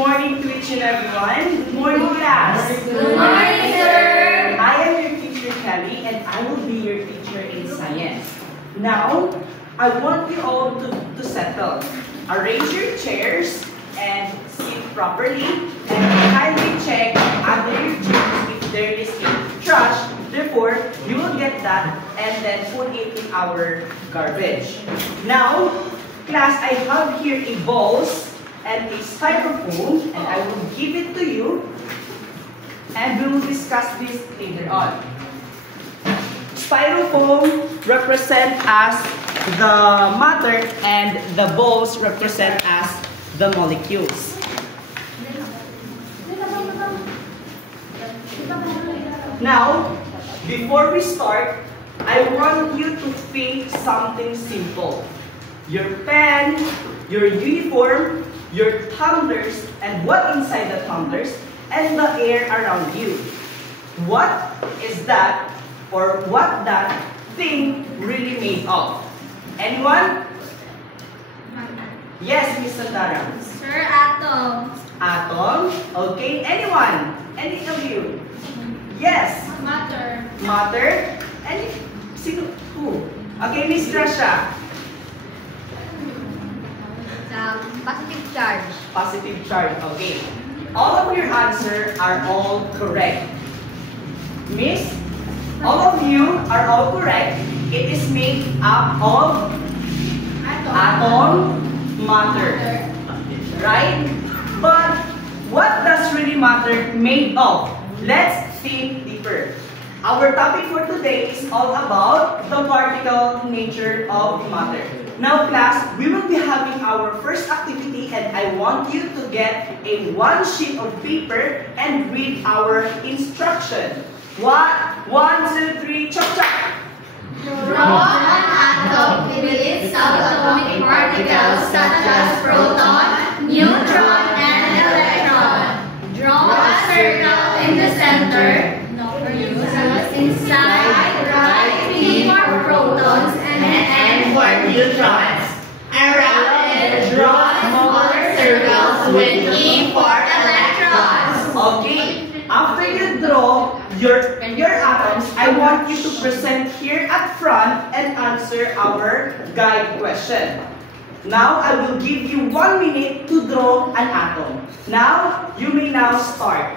morning to each and everyone. Good morning, class. Good morning, sir. I am your teacher, Kelly, and I will be your teacher in science. Now, I want you all to settle. Arrange your chairs and sit properly, and kindly check under your chairs if there is a trash. Therefore, you will get that and then put it in our garbage. Now, class, I have here a balls and a styrofoam, and I will give it to you, and we will discuss this later on. Styrofoam represent as the matter, and the balls represent as the molecules. Now, before we start, I want you to think something simple. Your pen, your uniform, your tumblers, and what inside the tumblers, and the air around you. What is that, or what that thing really made of? Anyone? Yes, Miss Sandara. Sir, atom. Atom? Okay. Anyone? Any of you? Yes. Matter. Matter? Any? Who? Okay, Miss Rasha. Positive charge. Positive charge. Okay. All of your answers are all correct. Miss, all of you are all correct. It is made up of atom, matter. Right? But what does really matter made of? Let's think deeper. Our topic for today is all about the particle nature of matter. Now, class, we will be having our first activity, and I want you to get a one sheet of paper and read our instruction. One, two, three, chop chop. Draw an atom with its subatomic particles such as proton, neutron, and electron. Draw a circle in the center. Inside, right P for protons and N for neutrons. Around it, draw smaller circles with E for electrons. Okay, after you draw your atoms, I want you to present here at front and answer our guide question. Now, I will give you 1 minute to draw an atom. Now, you may now start.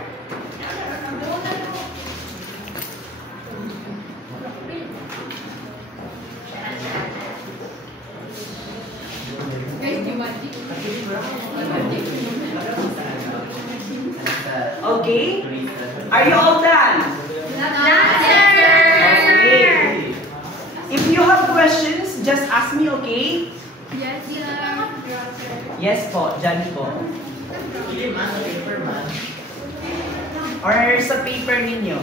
Okay? Are you all done? Okay. If you have questions, just ask me, okay? Yes, sir. Yes po, dyan po. Or sa paper ninyo.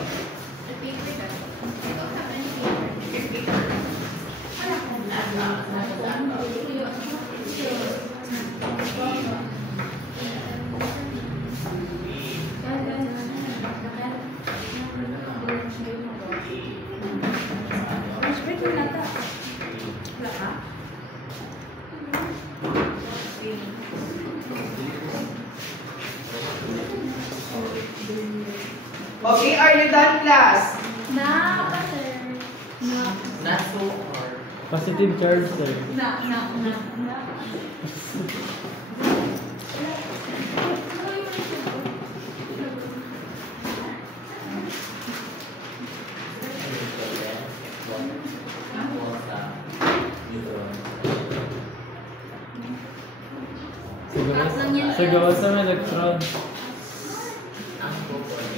Okay, are you done, class? No, sir. No. Positive charge, sir. No. Sa gawas ng electron.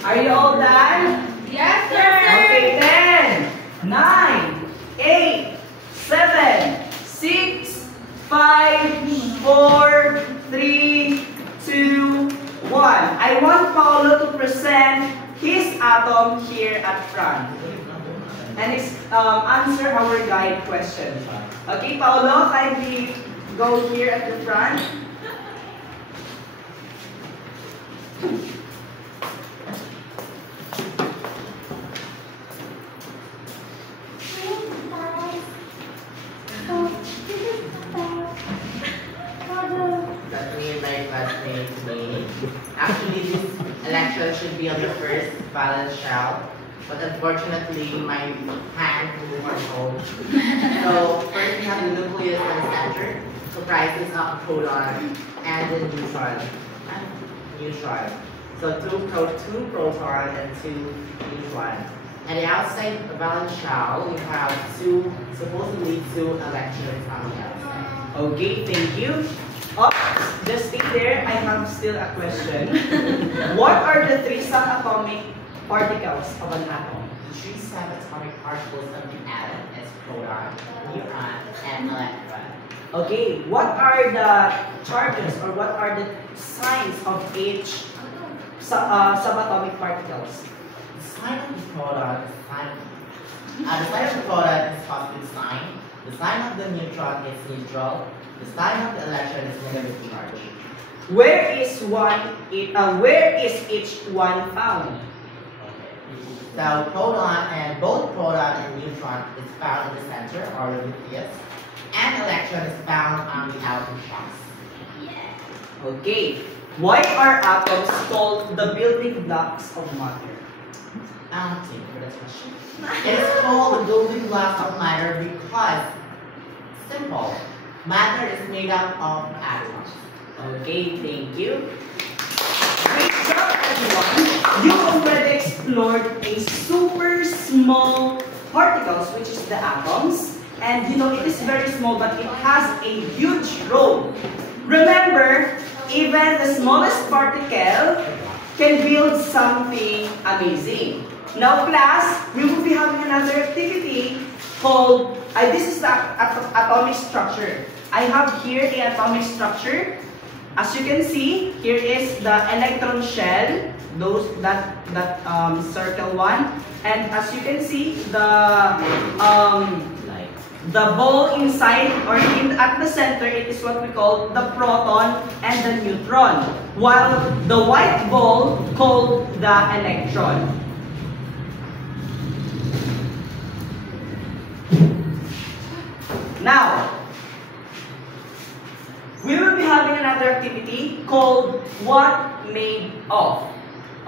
Are you all done? Yes, sir. Okay, 10, 9, 8, 7, 6, 5, 4, 3, 2, 1. I want Paolo to present his atom here at front. And answer our guide question. Okay, Paolo, kindly go here at the front. That's me and my classmates. Okay. Actually, this electron should be on the first valence shell, but unfortunately, my hand moved on hold. So first we have the nucleus and the center, comprises of a proton and the neutron. So two proton and two neutron. And the outside valence shell, we have supposedly two electrons on the outside. Okay, thank you. Oh, just stay there. I have still a question. What are the three subatomic particles of an atom? The three subatomic particles of the atom is proton, neutron, and electron. Okay, what are the charges or what are the signs of each subatomic particles? The sign of the proton is the sign of the proton is positive sign. The sign of the neutron is neutral. The sign of the electron is negative charge. Where is each one found? So both proton and neutron is found in the center or the nucleus, and electron is found on the outer shells. Okay. Why are atoms called the building blocks of matter? Thank you for this question. It is called the building blocks of matter because, simple, matter is made up of atoms. Okay, thank you. Great job, everyone. You already explored a super small particles, which is the atoms. And you know, it is very small, but it has a huge role. Remember, even the smallest particle can build something amazing. Now, class, we will be having another activity called, this is the atomic structure. I have here the atomic structure. As you can see, here is the electron shell, that circle one. And as you can see, the ball inside or at the center, it is what we call the proton and the neutron, while the white ball called the electron. Now, we will be having another activity called What Made Of.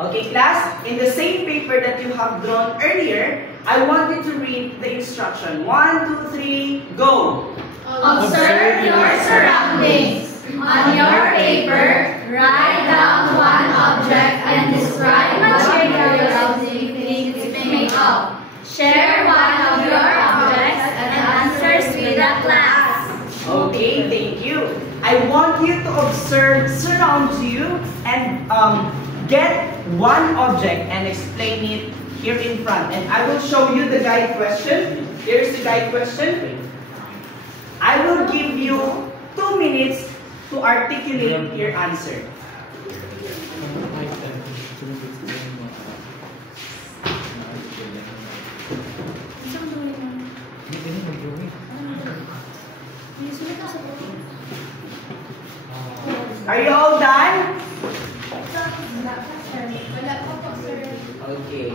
Okay, class, in the same paper that you have drawn earlier, I want you to read the instruction. 1, 2, 3, go! Observe your surroundings. On your paper, write down one object and describe what materials you think it's made of. Share one of your objects and answers with the class. Okay, thank you. I want you to observe surrounds you and get one object and explain it here in front. And I will show you the guide question. Here's the guide question. I will give you 2 minutes to articulate your answer. Are you all done? Okay.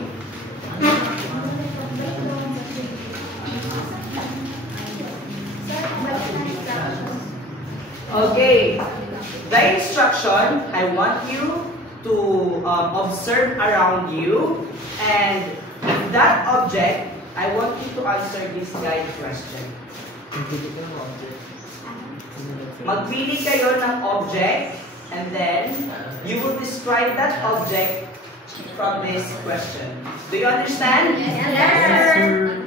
Okay. The instruction, I want you to observe around you, and with that object, I want you to answer this guide question. Magpili kayo ng object, and then you will describe that object from this question. Do you understand? Yes, sir.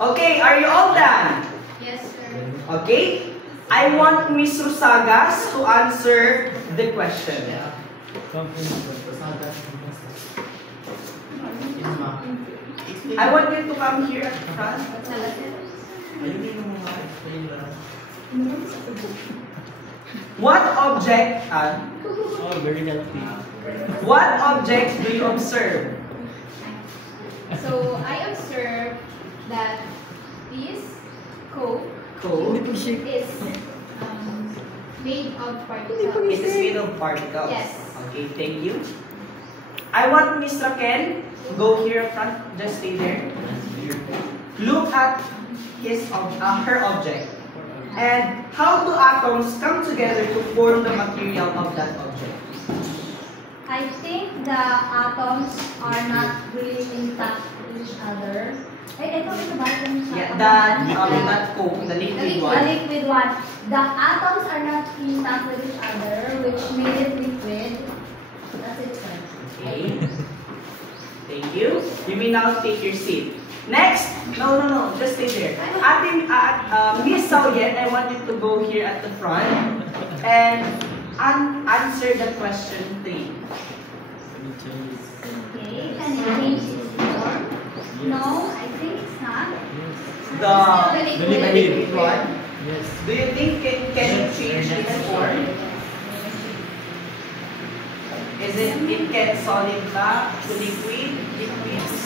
Okay, are you all done? Yes, sir. Okay? I want Miss Rusagas to answer the question. I want you to come here at the front. What object, Oh, very healthy. what objects do you observe? So I observed that this Coke Code. is made of particles. It is made of particles. Yes. Okay, thank you. I want Miss Raquel to go here front. Just stay there. Look at her object? And how do atoms come together to form the material of that object? I think the atoms are not really intact with each other. Ito ito ba yung sa Yeah, that Coke, the liquid the one. liquid one. The atoms are not intact with each other, which made it liquid. That's it, sir. Okay. Thank you. You may now take your seat. Next, no, just stay there. Miss Saoyet, I want you to go here at the front and answer the question 3. Okay, can it change its form? No, I think it's not. The liquid. liquid one. Yes. Do you think can it change its form? Is it can solid back to liquid to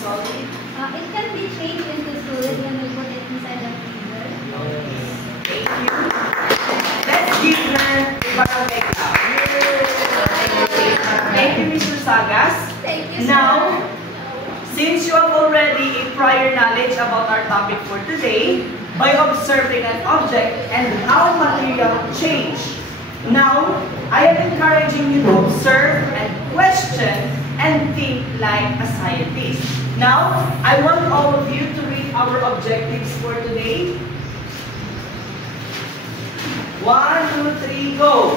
solid? It can be changed into fluid when we put it inside the freezer. Thank you. Let's give her a barangay clap. Thank you, Mr. Sagas. Thank you, sir. Now, since you have already a prior knowledge about our topic for today, by observing an object and how material change, now I am encouraging you to observe and question and think like a scientist. Now, I want all of you to read our objectives for today. 1, 2, 3, go!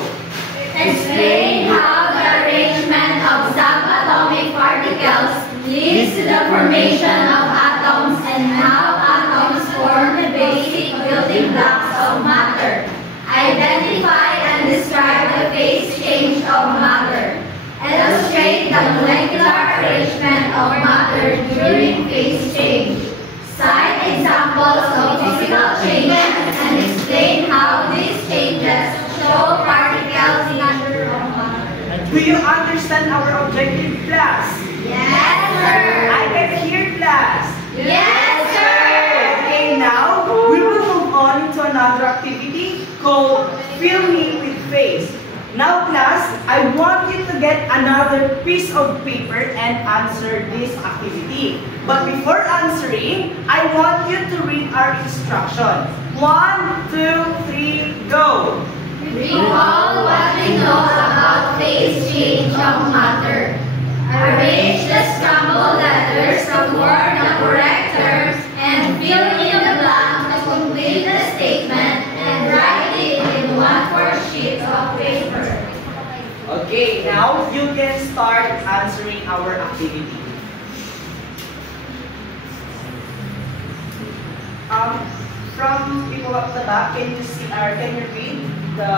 Explain how the arrangement of subatomic particles leads to the formation of atoms and how atoms form the basic building blocks of matter. Identify and describe the phase change of matter. Illustrate the molecular arrangement of matter during phase change. Cite examples of physical changes and explain how these changes show particles' nature of matter. Do you understand our objective, class? Yes, sir. I can hear, class. Yes, sir. Okay, now we will move on to another activity called Fill Me with Face. Now, class, I want you to get another piece of paper and answer this activity. But before answering, I want you to read our instructions. 1, 2, 3, go! Recall what we know about phase change of matter. Arrange the scrambled letters to form the correct terms and fill in the blank to complete the statement and write it in 1/4 sheet of paper. Okay, now you can start answering our activity. From people up the back, can you see or can you read the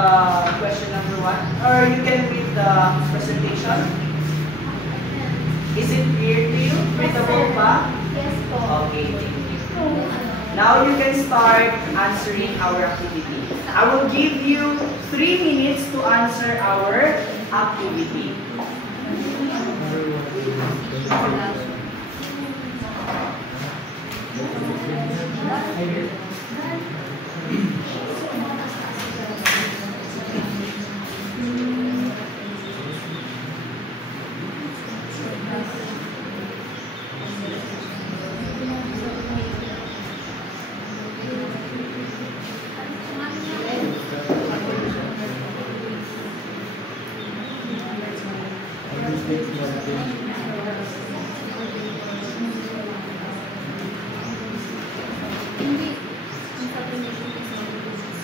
question number 1? Or you can read the presentation? Is it clear to you? Readable ba? Yes, po. Okay, thank you. Now you can start answering our activity. I will give you 3 minutes to answer our activity.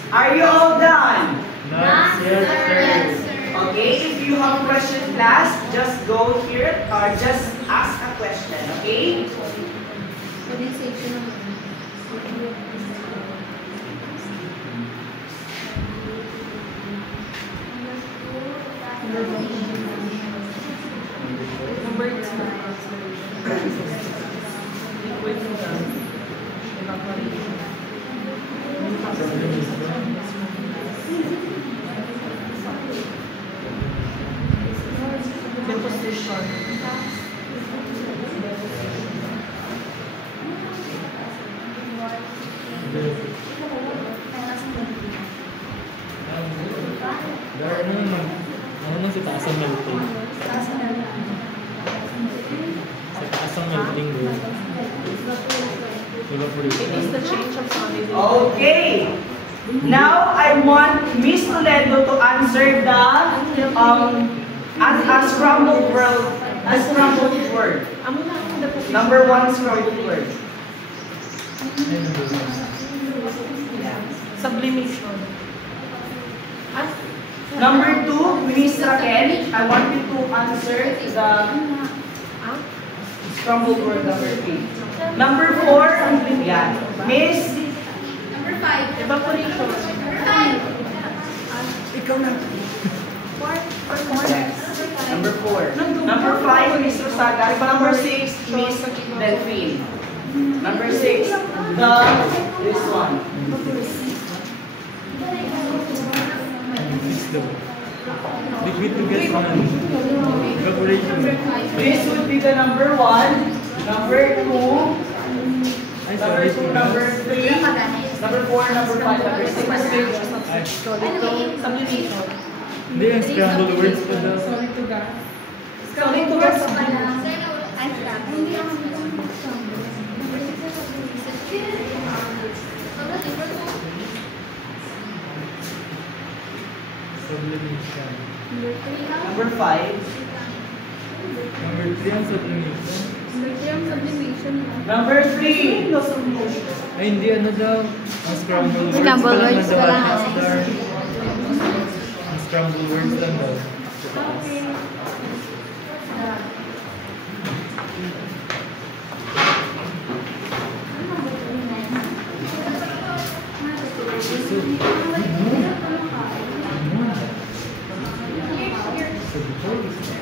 Are you all done? Not yet, sir. Okay, if you have question, class, just go here or just ask a question, okay? Ano si taas ang melting? Sa taas ang melting doon. Evaporation. It is the change of solid. Okay. Now I want Miss Toledo to answer the a scrambled word. Number 1 scrambled word. Sublimation. Number 2, Miss Raquel, I want you to answer the scrambled word number 3. Number 4, yeah. Miss Number 5. Evaporation. Number 5. Ikaw na. Yes. Number 4. Number 5, Miss Rosaga. Number 6, Miss Delphine. Number 6, this one. Liquid to gas one. Evaporation. This would be the number 1, number 2, number 2, number 3, number 4, number 5, number 6. Sublimation. Hindi yung scrambled words pa daw. Solid to gas. Solid to gas. Sublimation. Number 5, Number 3 ang sublimation. number 3. Ay, hindi ano daw. Ang scrambled words Scrambled pa lang words na pa lang. master. Ang scrambled words lang daw.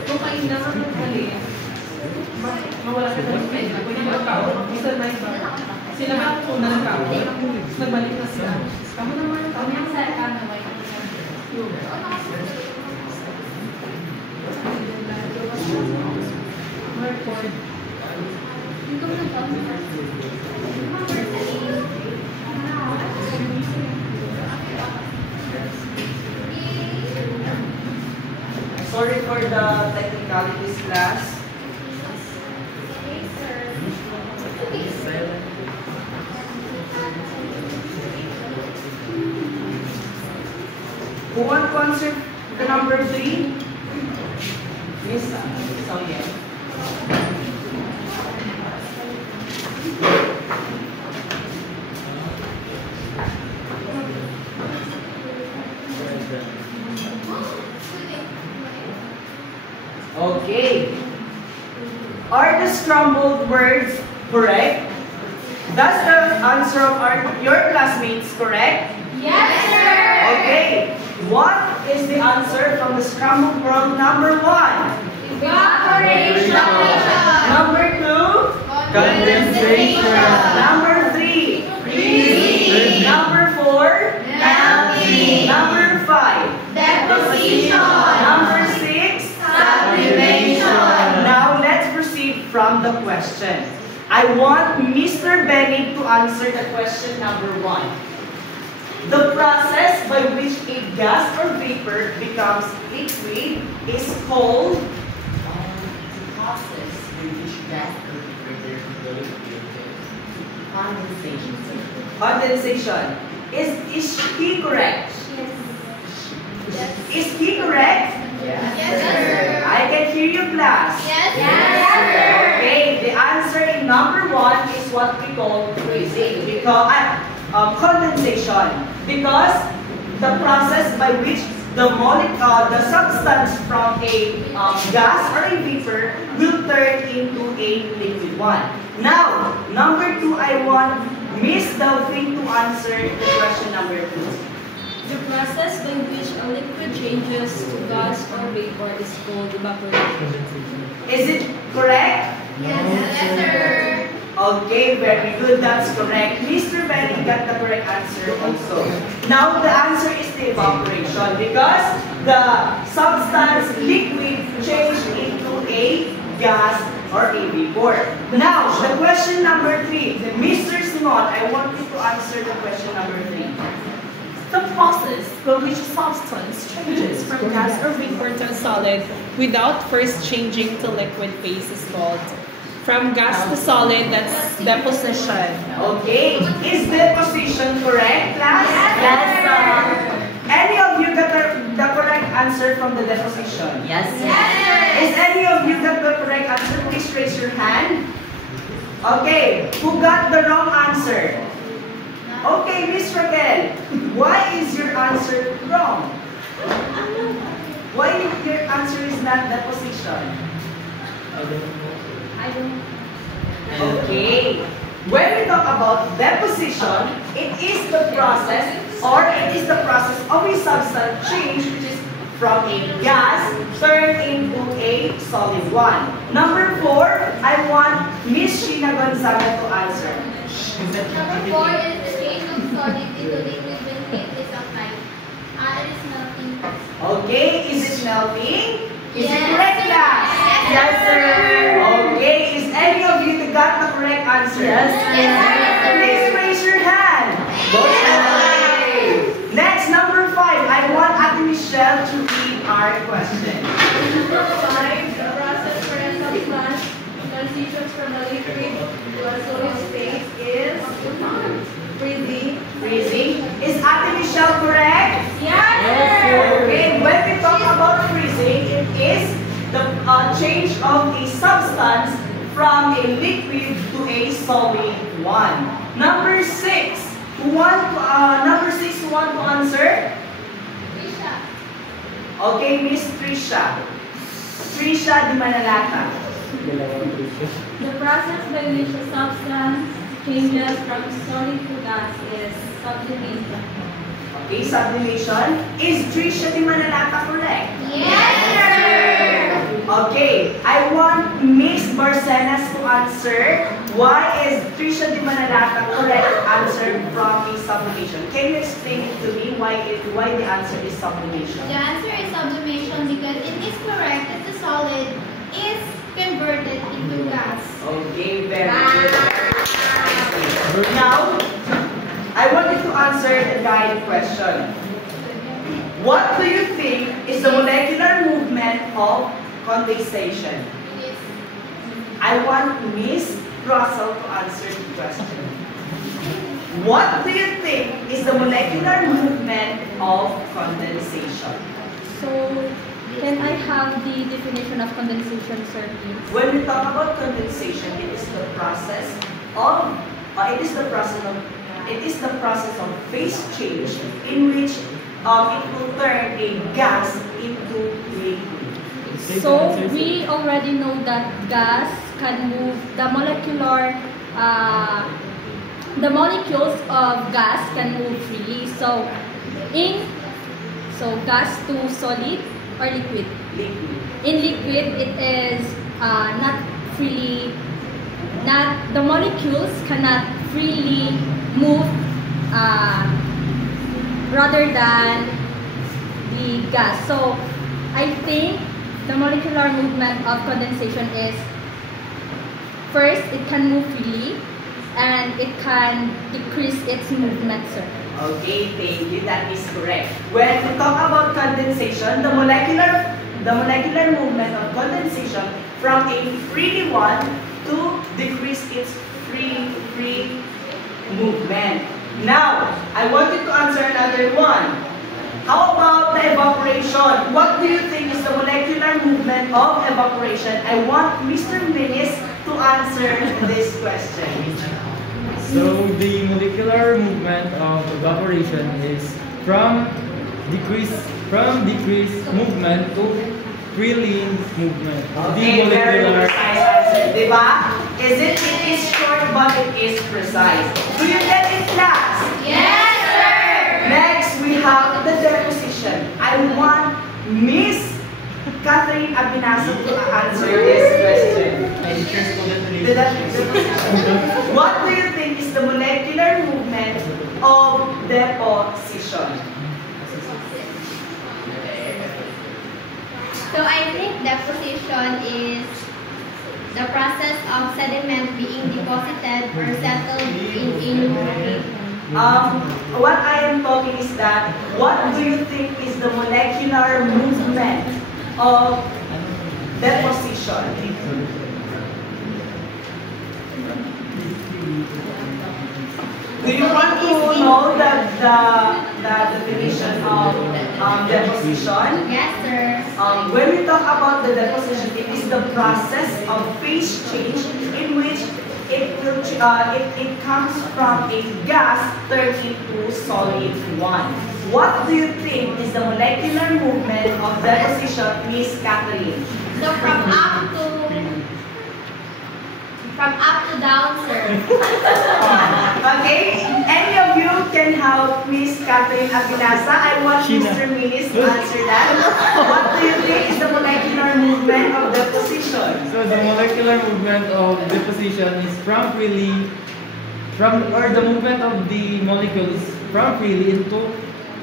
Kung kailangan ng mali, mawala ka ng pwede ng tao. Isa na iba. Sila nga ang una ng tao. Nagbalik na sila. Kamu naman ang tao. Record. Sorry for the technicalities class. Who want to answer the number 3? Miss Sonia. Okay. Are the scrambled words correct? Does the answer of your classmates correct? Yes, sir. Okay. What is the answer from the scrambled word number 1? Evaporation. Number 2? Condensation. Number 3? Freezing. Number 4? Melting. Number 5? Deposition. Number 6? Sublimation. Now let's proceed from the question. I want Mr. Benny to answer the question number 1. The process by which a gas or vapor becomes liquid is called Process in which gas or vapor turns into liquid. Condensation. condensation. Is he correct? Yes. Is he correct? Yes, sir. I can hear you, class. Yes, sir. Okay, the answer in number 1 is what we call freezing. Because condensation. Because the process by which the substance from a gas or a vapor will turn into a liquid one. Now, number 2, I want Miss Delphine to answer the question number 2. The process by which a liquid changes to gas or vapor is called evaporation. Is it correct? Yes, sir. Okay, very good. That's correct. Mr. Benny got the correct answer also. Now, the answer is the evaporation because the substance liquid changed into a gas or a vapor. Now, the question number 3. Mr. Simon, I want you to answer the question number 3. The process by which substance changes from gas or vapor to a solid without first changing to liquid phase is called From gas to solid, that's deposition. Okay, is deposition correct, class? Yes, sir. Any of you got the correct answer from the deposition? Yes, Is any of you got the correct answer? Please raise your hand. Okay, who got the wrong answer? Okay, Miss Raquel, why is your answer wrong? Why your answer is not deposition? I don't. Okay. When we talk about deposition, it is the process of a substance change which is from a gas turned into a solid one. Number 4, I want Miss Sheena Gonzaga to answer. Number 4 is the change of solid into liquid when heat is applied. It is melting. Okay, is it melting? Is it Yes. correct, class? Yes, sir. Okay, is any of you got the correct answer? Yes, Yes, sir. Please raise your hand. Okay. Next, number 5. I want Ate Michelle to read our question. Five, the process for a substance transitions from a liquid to a solid state is freezing. Freezing. Is Ate Michelle correct? Yes, Okay, when we talk about freezing, it is the change of a substance from a liquid to a solid one. Number 6. Who want to answer? Trisha. Okay, Miss Trisha. Trisha Di Manalata. The process by which a substance changes from solid to gas is sublimation. Okay, sublimation. Is Trisha Di Manalata correct? Yes, sir. Okay, I want Miss Barcenas to answer. Why is Trisha Di Manalata correct answer from the sublimation? Can you explain it to me why the answer is sublimation? The answer is sublimation because it is correct that the solid is converted into gas. Okay, very good. Now, I want you to answer the guide question. What do you think is the molecular movement of condensation? It is I want Miss Russell to answer the question. What do you think is the molecular movement of condensation? So, can I have the definition of condensation, sir, please? When we talk about condensation, it is the process of phase change in which it will turn a gas into liquid. So, we already know that gas can move the molecules of gas can move freely. So, gas to solid or liquid. Liquid. In liquid, it is the molecules cannot freely move rather than the gas. So, I think the molecular movement of condensation is, first, it can move freely, and it can decrease its movement, sir. Okay, thank you. That is correct. When we talk about condensation, the molecular movement of condensation from a free one to decrease its free movement. Now, I want you to answer another one. How about the evaporation? What do you think is the molecular movement of evaporation? I want Mr. Minis to answer this question. So the molecular movement of evaporation is from decreased movement to freely movement. Okay, very precise answer, diba? It is short but it is precise. Do you get it, class? Yes, sir. Next, we have the deposition. I want Miss Catherine Abinaso to answer this question. The deposition. What do you think is the molecular movement of deposition? So I think deposition is the process of sediment being deposited or settled in a new location. What I am talking is that, what do you think is the molecular movement of deposition? Do you want to know the definition of deposition? Yes, sir. When we talk about the deposition, it is the process of phase change in which it comes from a gas turned into solid one. What do you think is the molecular movement of deposition, Miss Catherine? So from up to down, sir. Okay, any of you can help Miss Catherine Aguilasa? I want Mr. Minis to answer that. What do you think is the molecular movement of deposition? So the molecular movement of deposition is the movement of the molecule is from freely into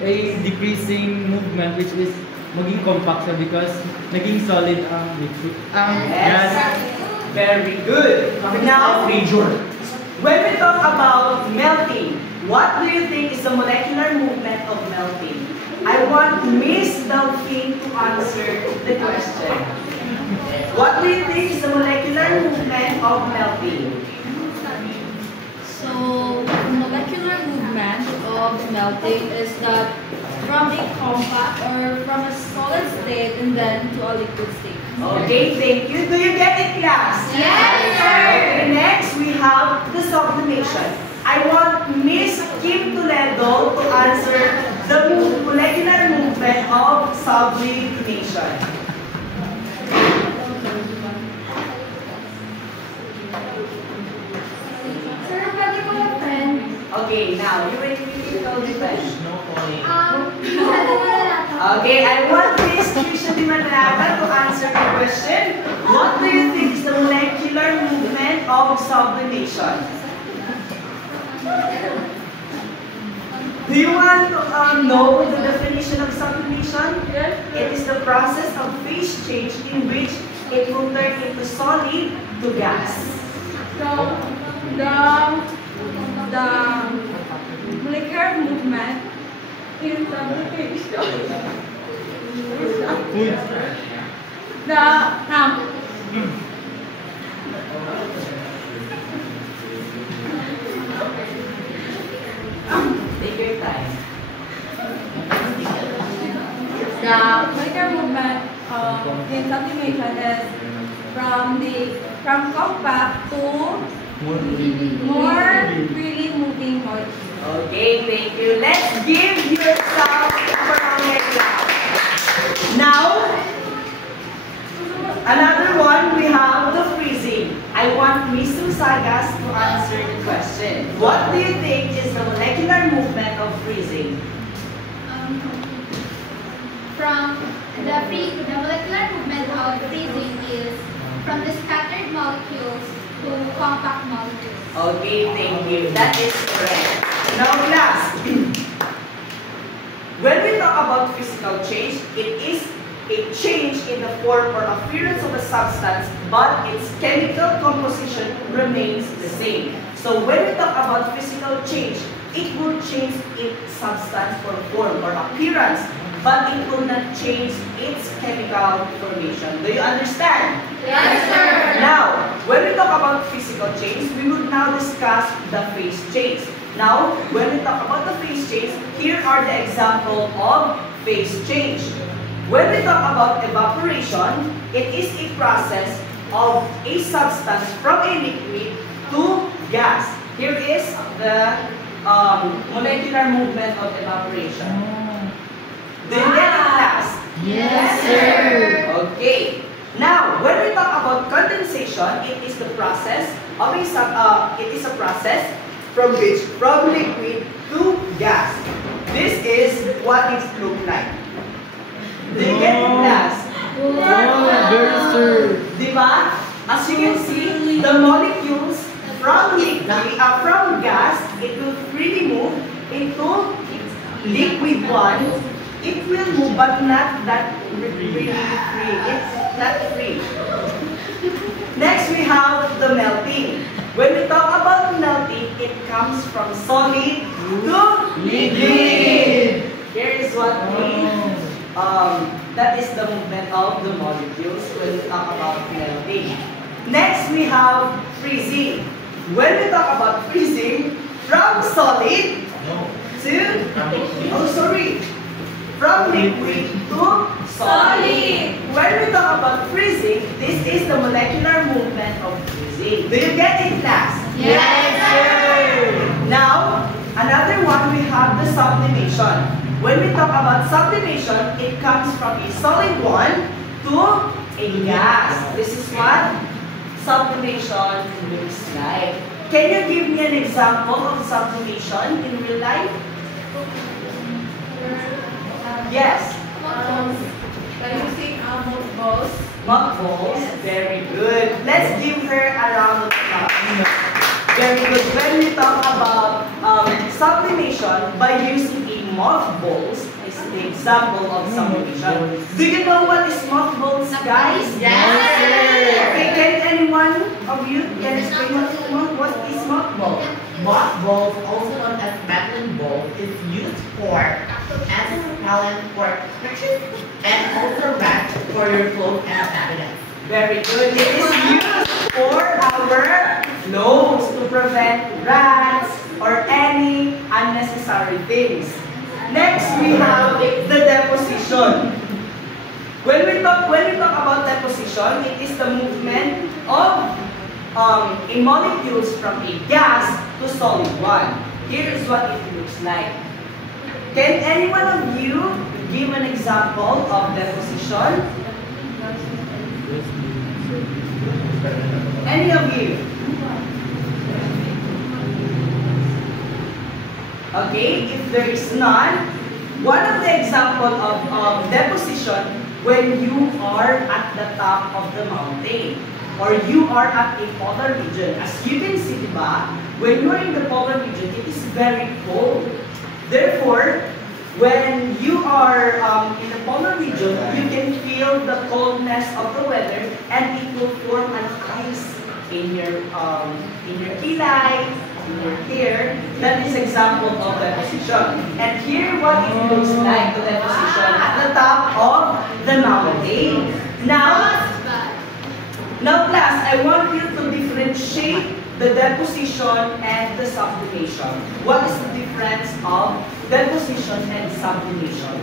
a decreasing movement, which is maging compact siya because naging solid ang liquid. Yes. Gas. Very good. Now, when we talk about melting, what do you think is the molecular movement of melting? I want Miss Delphine to answer the question. What do you think is the molecular movement of melting? So, molecular movement of melting is that from a compact or from a solid state and then to a liquid state. Okay, thank you. Do you get it, class? Yes, sir. Okay, next we have the sublimation. I want Miss Kim Toledo to answer the molecular movement of sublimation. Sir, pwede ko yung friend. Okay, now you ready to tell the question? No point. Ano mo na natin? Okay, I want Miss Trisha Di Manalaga to answer the question. What do you think is the molecular movement of sublimation? Do you want to know the definition of sublimation? It is the process of phase change in which it will turn into solid to gas. So, the molecular movement in sublimation. Take your time. The molecular movement in sublimation is from compact to more freely moving molecules. Okay, thank you. Let's give yourself a round of applause. Now, another one, we have the freezing. I want Miss Susagas to answer the question. What do you think is the molecular movement of freezing? The molecular movement of freezing is from the scattered molecules to compact molecules. Okay, thank you. That is correct. Now, class, when we talk about physical change, it is a change in the form or appearance of a substance, but its chemical composition remains the same. So when we talk about physical change, it will change its substance or form or appearance, but it will not change its chemical formation. Do you understand? Yes, sir. Now, when we talk about physical change, we will now discuss the phase change. Now, when we talk about the phase change, here are the example of phase change. When we talk about evaporation, it is a process of a substance from a liquid to gas. Here is the molecular movement of evaporation. Do you get it, class? Yes, sir. Okay. Now, when we talk about condensation, it is the process of a process from liquid to gas. This is what it looks like. Do you get it, class? Very sir. Diba? As you can see, the molecules from from gas, it will freely move into liquid one. It will move, but not that really free. It's not free. Next, we have the melting. When we talk about melting, it comes from solid to liquid. Here is what we, that is the movement of the molecules when we talk about melting. Next, we have freezing. when we talk about freezing, from solid to, from liquid to solid. When we talk about freezing, this is the molecular movement of freezing. Do you get it, class? Yes, sir. Now, another one, we have the sublimation. When we talk about sublimation, it comes from a solid one to a gas. This is what sublimation looks like. Can you give me an example of sublimation in real life? Yes. By using mothballs. Mothballs. Very good. Let's give her a round of applause. Very good. When we talk about sublimation by using a mothballs, is the example of sublimation. Do you know what is mothballs, guys? Yes. Okay, can anyone of you can explain what is mothball? Mothballs, also known as Madeline balls, is used for as repellent for friction and also wrap for your clothes and cabinets. Very good. It is used for our clothes to prevent rats or any unnecessary things. Next, we have the deposition. When we talk about deposition, it is the movement of a molecules from a gas to solid one. Here is what it looks like. Can any one of you give an example of deposition? Any of you? Okay, if there is none, one of the example of deposition when you are at the top of the mountain or you are at a polar region. As you can see, diba, when you are in the polar region, it is very cold. Therefore, when you are in the polar region, you can feel the coldness of the weather and it will form an ice in your kilay, in your hair. That is example of deposition. And here what it looks like, the deposition at the top of the mountain. Now class, I want you to differentiate the deposition and the sublimation. What is the difference of deposition and sublimation?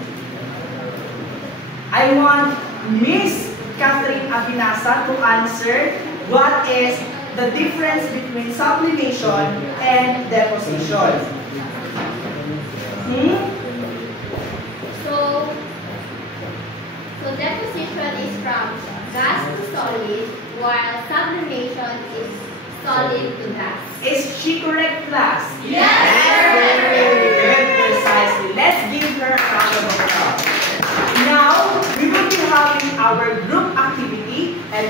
I want Miss Catherine Abinasa to answer what is the difference between sublimation and deposition. So deposition is from gas to solid, while sublimation is solid to gas. Is she correct, class? Yes, Very good, precisely. Let's give her a round of applause. Now, we will be having our group activity, and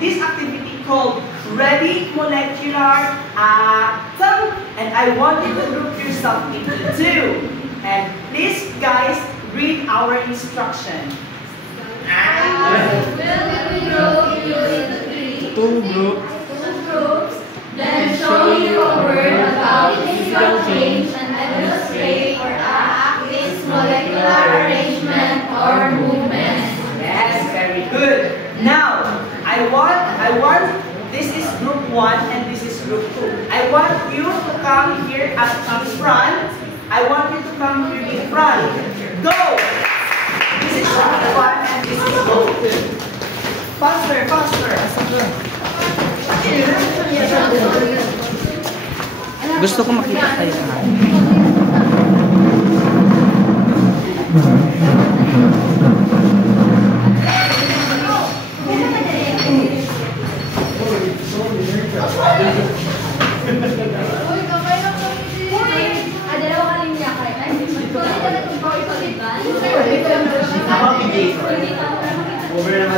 this activity called Ready Molecular Atom, and I want you to group yourself into two. And please, guys, read our instruction. I will group you into three. Two groups. Then show you a word about physical change and demonstrate or act its molecular arrangement or movement. Yes, very good. Now, I want, this is group 1 and this is group 2. I want you to come here at the front. I want you to come here in front. Go! This is group 1 and this is group 2. Faster, faster. Gusto ko makita kayo sa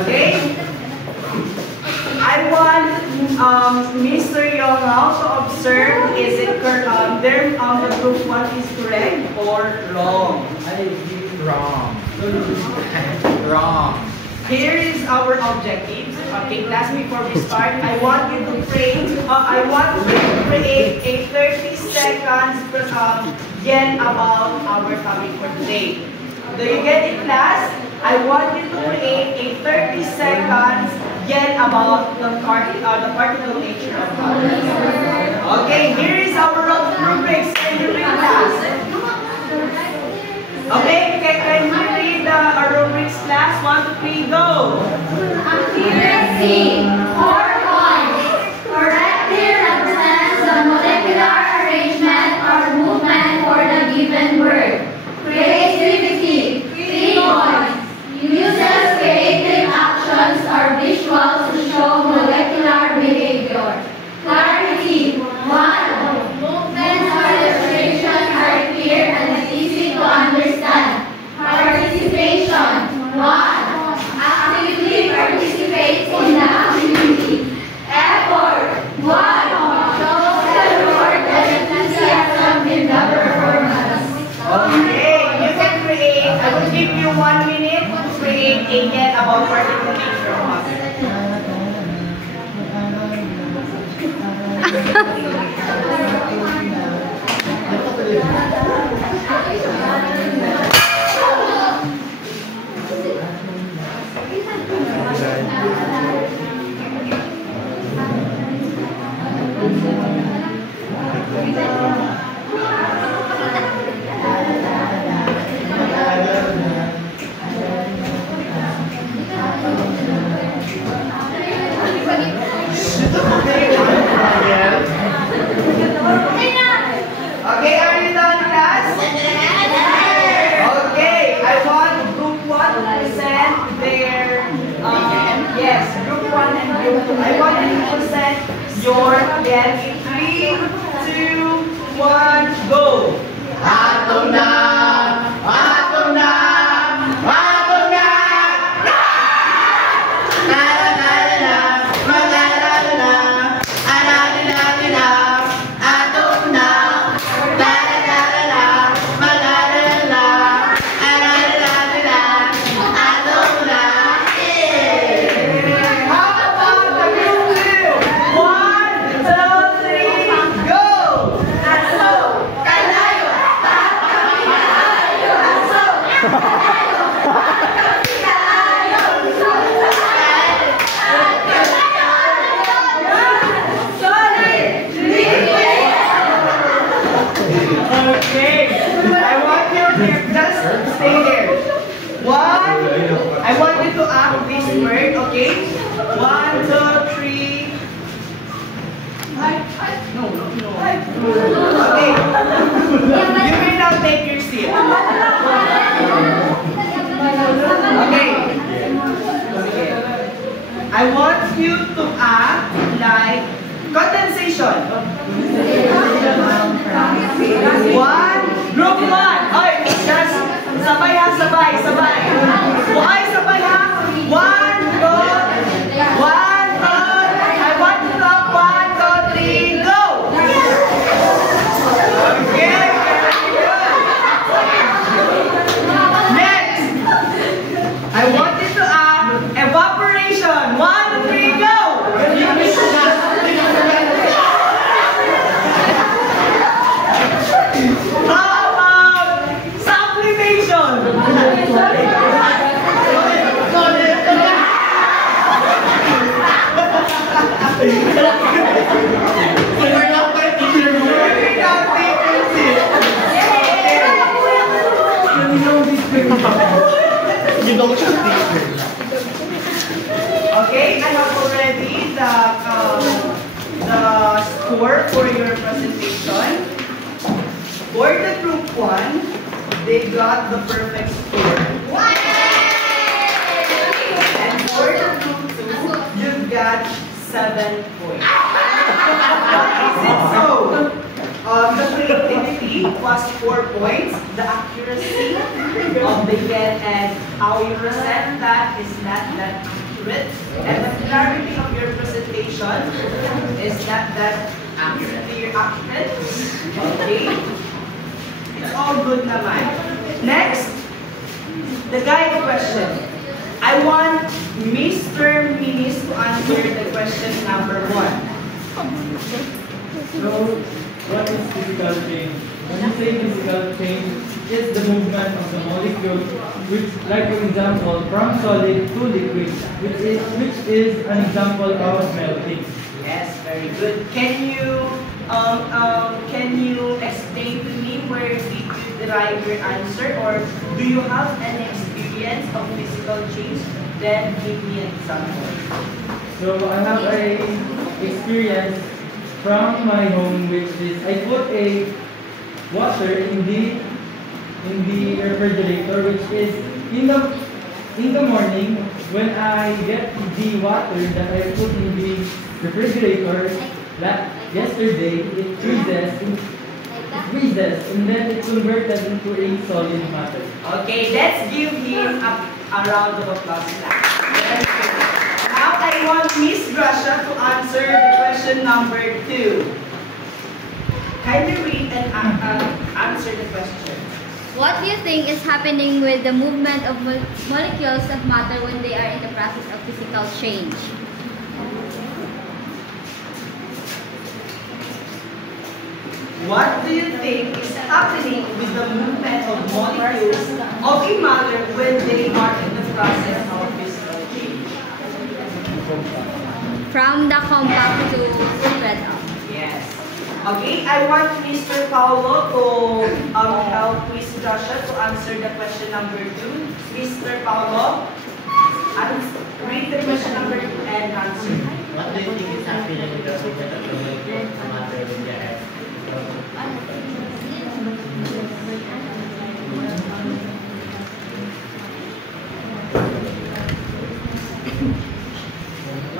Okay? I want Mr. Yongao to observe, is it correct? The group 1 is correct or wrong? Wrong. Wrong. Here is our objective. Okay, class, before we start, I want you to create a 30 seconds yen about our topic for today. Do you get it, class? I want you to create a 30 seconds yet about the particle nature of bodies. Okay, here is our rubrics. Can you read class? Okay, can you read our rubrics class? 1, 2, 3, go! Accuracy. 4 points. Correctly represents the molecular arrangement or movement for the given word. Creativity. 3 points. Uses creative actions or visuals to show molecular behavior. Clarity. 1. Movements or illustrations are clear and easy to understand. Participation. 1. Actively participate in the activity. Effort. 1. Shows effort and enthusiasm in the performance. Okay, you can create, I will give you 1 minute to create a yet about particle nature of bodies. Okay, are you done, class? Okay, I want group 1 to present their, yes, group 1 and group 2. I want you to present your, yes, 3, 2, 1, go! Atom na! Atom na! Atom na! Na-na-na-na-na! Ma-na-na-na-na! A-na-na-na-na! Atom na! Na-na-na-na-na! Ma-na-na-na-na! A-na-na-na-na! Atom na! How about the group 2? 1, 2, 3, go! Aso, kalayo, Okay, I want you to just stay there. 1, I want you to act this word, okay? 1, 2, 3. No. Okay. You may now take your seat. Okay. I want you to act like condensation. 1, group 1. Oy, just sabay ha, sabay. Oy, sabay ha. 1, go. 1, go. I want you to act 1, 2, 3, go. Okay, very good. Next, I want you to act evaporation. 1, 2, 3, go. How about sublimation? Okay, I have already the score for your presentation. For the group 1, they got the perfect score. And for the group 2, you got 7 points. Why is it so? The creativity was 4 points. The accuracy of the yet and how you present that is not that accurate. And the clarity of your presentation is not that accurate. Okay? It's all good naman. Next, the guide question. I want Mr. Minis to answer the question number 1. So, what is physical change? When you say physical change, it's the movement of of the molecule, which, like for example, from solid to liquid, which is an example of melting. Yes, very good. Can you explain to me where did you derive your answer, or do you have any experience of physical change? Then give me an example. So I have a experience from my home, which is I put a water in the refrigerator, which is in the morning when I get the water that I put in the refrigerator. Yesterday it freezes and then it's converted into a solid matter. Okay, let's give him a round of applause. Very good. Now I want Miss Gracia to answer the question number 2. Kindly read and answer the question. What do you think is happening with the movement of molecules of matter when they are in the process of physical change? What do you think is happening with the movement of molecules of a matter when they are in the process of physical change? From the compact to spread out. Yes. Okay, I want Mr. Paulo to help Miss Joshua to answer the question number 2. Mr. Paulo, read the question number 2 and answer. What do you think is happening with the movement of the molecule of matter when they are?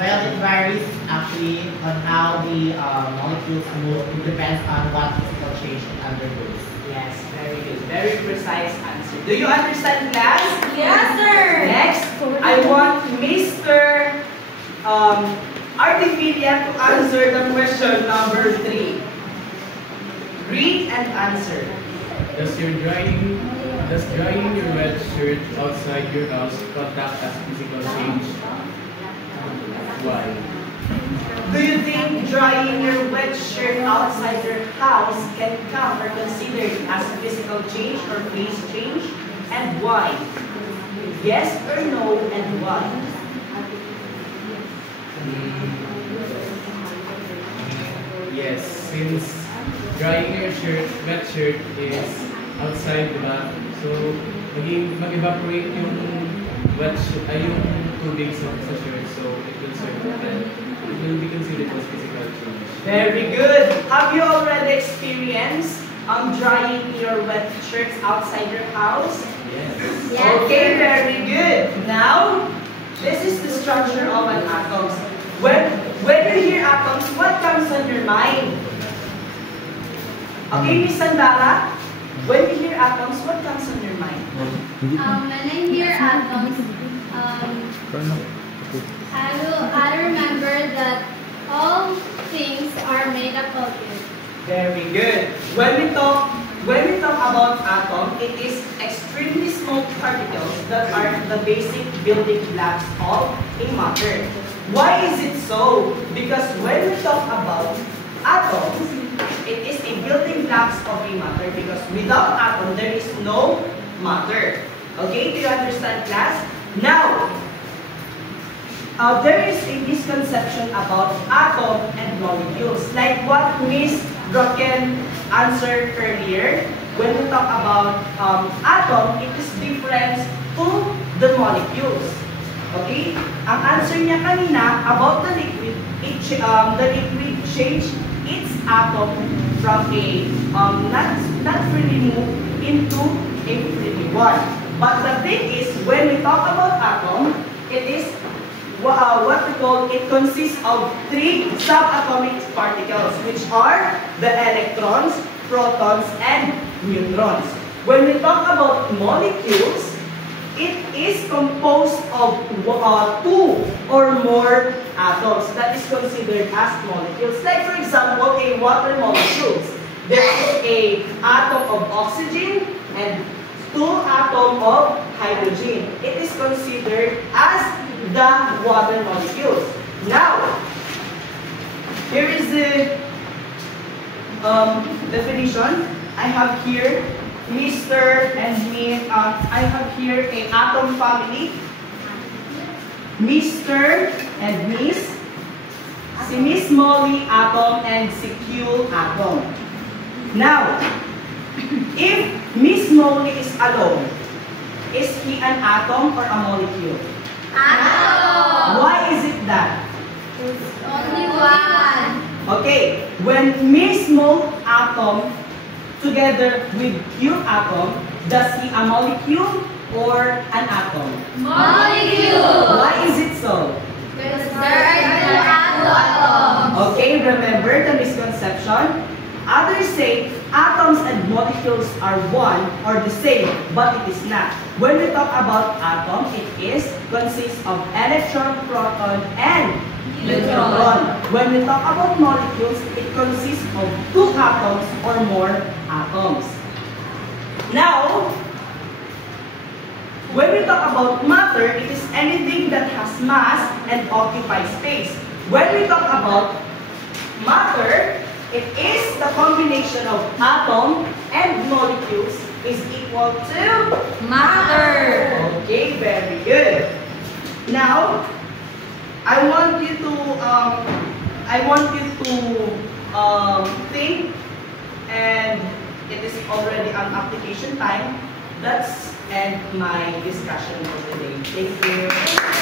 Well, it varies actually on how the molecules move. It depends on what physical change it undergoes. Yes, very good. Very precise answer. Do you understand, class? Yes, sir. Next, I want Mr. Artifilia to answer the question number 3. Read and answer. Does drying your wet shirt outside your house contact as physical change? Why? Do you think drying your wet shirt outside your house can count or considered as a physical change or phase change? And why? Yes or no, and why? Yes, since drying your wet shirt is outside, diba? So, mag-evaporate yung yung tubig sa shirt, so it will circulate. It will be considered as physical change. Very good. Have you already experienced drying your wet shirts outside your house? Yes. Okay, very good. Now, this is the structure of an atom. When you hear atoms, what comes on your mind? Okay, Miss Sandara, when you hear atoms, what comes on your mind? When I hear atoms, I remember that all things are made up of it. Very good. When we talk about atom, it is extremely small particles that are the basic building blocks of a matter. Why is it so? Because when we talk about atoms, it is a building blocks of a matter, because without atom, there is no matter. Okay, do you understand, class? Now, there is a misconception about atom and molecules, like what Miss Brocken answered earlier. When we talk about atom, it is different to the molecules. Okay? Ang answer niya kanina about the liquid, the liquid change its atom from a not freely move into a freely one. But the thing is, when we talk about atom, it is what we call, it consists of 3 subatomic particles, which are the electrons, protons, and neutrons. When we talk about molecules, it is composed of 2 or more atoms that is considered as molecules. Like for example, a water molecules. There is a atom of oxygen and 2 atoms of hydrogen. It is considered as the water molecules. Now, here is the definition. I have here Mr. and I have here a atom family. Mr. and Miss. Si Miss Molly atom and si Q atom. Now, if Miss Molly is alone, is he an atom or a molecule? Atom. Why is it that? Only one. Okay, when Miss Molly atom together with Q atom, does he a molecule or an atom? Molecule. Why is it so? Because there are two atoms. Okay, remember the misconception? Others say atoms and molecules are one or the same, but it is not. When we talk about atom, it consists of electron, proton, and neutron. When we talk about molecules, it consists of two atoms or more atoms. Now, when we talk about matter, it is anything that has mass and occupies space. When we talk about matter, it is the combination of atom and molecules is equal to Matter. Okay, very good. Now, I want you to think, and it is already an application time. Let's end my discussion for today. Thank you.